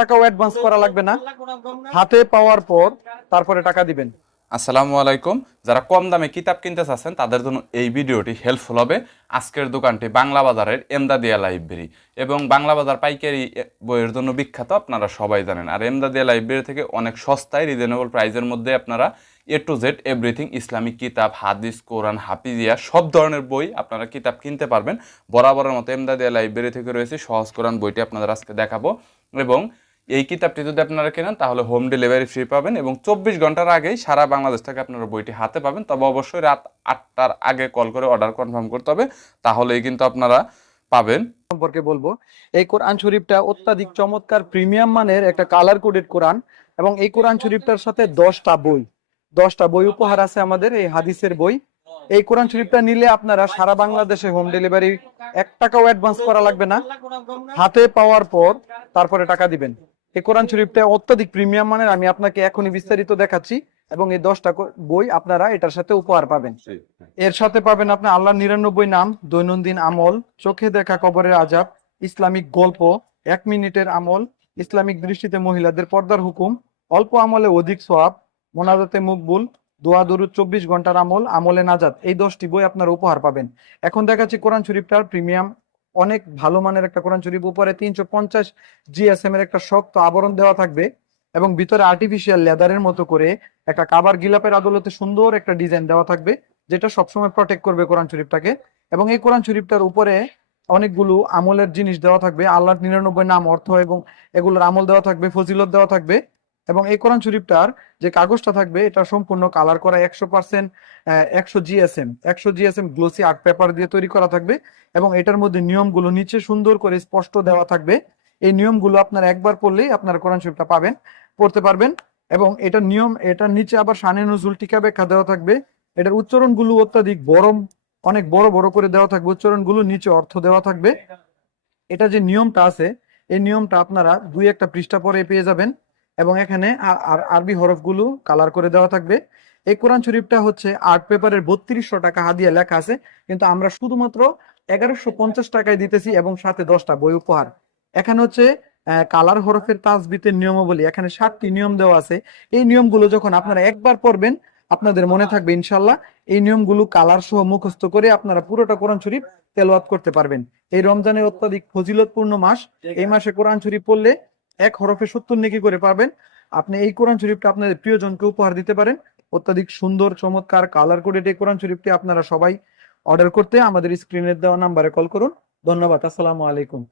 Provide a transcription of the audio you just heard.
টাকাও অ্যাডভান্স করা লাগবে না। হাতে পাওয়ার পর তারপরে টাকা দিবেন। আসসালামু আলাইকুম। যারা কম দামে কিতাব কিনতে চাচ্ছেন, তাদের জন্য এই ভিডিওটি হেল্পফুল হবে। আজকের দোকানটি বাংলা বাজারের এমদাদিয়া লাইব্রেরি এবং বাংলা বাজার পাইকারি বইয়ের জন্য বিখ্যাত, আপনারা সবাই জানেন। আর এমদাদিয়া লাইব্রেরি থেকে অনেক সস্তায় রিজনেবল প্রাইসের মধ্যে আপনারা A to Z everything Islamic কিতাব, হাদিস, কোরআন, হাফিজিয়া, সব ধরনের বই আপনারা কিতাব কিনতে পারবেন। বরাবরের মতো এমদাদিয়া লাইব্রেরি থেকে রয়েছে সহজ কোরআন বইটি আপনাদের আজকে দেখাবো এবং এই কিতাবটি যদি আপনারা কেনেন, তাহলে হোম ডেলিভারি ফ্রি পাবেন এবং চব্বিশ ঘণ্টার আগেই সারা বাংলাদেশ থেকে আপনারা বইটি হাতে পাবেন। তবে অবশ্যই রাত আটটার আগে কল করে অর্ডার কনফার্ম করতে হবে, তাহলেই কিন্তু আপনারা পাবেন। সম্পর্কে বলব, এই কোরআন শরীফটা অত্যাধিক চমৎকার প্রিমিয়াম মানের একটা কালার কোডেড কোরআন এবং এই কোরআন শরীফটার সাথে দশটা বই দশটা বই উপহার আছে আমাদের, এই হাদিসের বই। এই কোরআন শরীফটা নিলে আপনারা সারা বাংলাদেশে হোম ডেলিভারি এক টাকাও অ্যাডভান্স করা লাগবে না। হাতে পাওয়ার পর তারপরে টাকা দিবেন। এই কোরআন শরীফটা অত্যাধিক প্রিমিয়াম মানের আমি আপনাকে এখনই বিস্তারিত দেখাচ্ছি এবং এই দশটা বই আপনারা এটার সাথে উপহার পাবেন। এর সাথে পাবেন আপনি আল্লাহর নিরানব্বই নাম দৈনন্দিন আমল চোখে দেখা কবরের আজাব ইসলামিক গল্প এক মিনিটের আমল ইসলামিক দৃষ্টিতে মহিলাদের পর্দার হুকুম অল্প আমলে অধিক সোয়াব মোনাজাতে মুকবুল দোয়া দরুদ চব্বিশ ঘণ্টার আমল আমলে নাজাত এই দশটি বই আপনারা উপহার পাবেন। এখন দেখাচ্ছি কোরআন শরীফটার প্রিমিয়াম অনেক ভালো মানের একটা কোরআন শরীফ, উপরে তিনশো পঞ্চাশ জিএসএম এর একটা শক্ত আবরণ দেওয়া থাকবে এবং ভিতরে আর্টিফিশিয়াল লেদারের মতো করে একটা কাবার গিলাপের আদলতে সুন্দর একটা ডিজাইন দেওয়া থাকবে, যেটা সবসময় প্রটেক্ট করবে কোরআন শরীফটাকে। এবং এই কোরআন শরীফটার উপরে অনেকগুলো আমলের জিনিস দেওয়া থাকবে, আল্লাহর নিরানব্বই নাম অর্থ এবং এগুলোর আমল দেওয়া থাকবে, ফজিলত দেওয়া থাকবে। এবং এই কোরআন শরীফটার যে কাগজটা থাকবে এটা সম্পূর্ণ কালার করা একশো পার্সেন্ট একশো জিএসএম একশো জিএসএম গ্লোসি আর্ট পেপার দিয়ে তৈরি করা থাকবে এবং এটার মধ্যে নিয়মগুলো নিচে সুন্দর করে স্পষ্ট দেওয়া থাকবে। এই নিয়মগুলো আপনার একবার পড়লেই আপনার কোরআন শরীফটা পাবেন, পড়তে পারবেন এবং এটার নিয়ম এটার নিচে আবার সানে নজরুল টিকা ব্যাখ্যা দেওয়া থাকবে। এটার উচ্চারণগুলো অত্যাধিক বড় অনেক বড় বড় করে দেওয়া থাকবে, উচ্চারণগুলো নিচে অর্থ দেওয়া থাকবে। এটা যে নিয়মটা আছে, এই নিয়মটা আপনারা দুই একটা পৃষ্ঠা পরে পেয়ে যাবেন। এবং এখানে আরবি হরফগুলো কালার করে দেওয়া থাকবে। এই কোরআন শরীফটা হচ্ছে আর্ট পেপারের বত্রিশশো টাকা হাদিয়া লেখা আছে, কিন্তু আমরা শুধুমাত্র এগারোশো পঞ্চাশ টাকায় দিতেছি এবং সাথে দশটা বই উপহার। এখানে হচ্ছে কালার হরফের তাজবিতের নিয়মাবলী। এখানে সাতটি নিয়ম দেওয়া আছে। এই নিয়মগুলো যখন আপনারা একবার পড়বেন, আপনাদের মনে থাকবে ইনশাল্লাহ এই নিয়মগুলো কালার সহ মুখস্থ করে আপনারা পুরোটা কোরআন শরীফ তেলাওয়াত করতে পারবেন। এই রমজানের অত্যাধিক ফজিলতপূর্ণ মাস, এই মাসে কোরআন শরীফ পড়লে এক হরফে সত্তর নেকি করে পাবেন আপনি এই কোরআন শরীফটা আপনাদের প্রিয়জনকে উপহার দিতে পারেন। অত্যাধিক সুন্দর, চমৎকার কালার কোডেড এই কোরআন শরীফটি আপনারা সবাই অর্ডার করতে আমাদের স্ক্রিনের দেওয়া নাম্বারে কল করুন। ধন্যবাদ, আসসালামু আলাইকুম।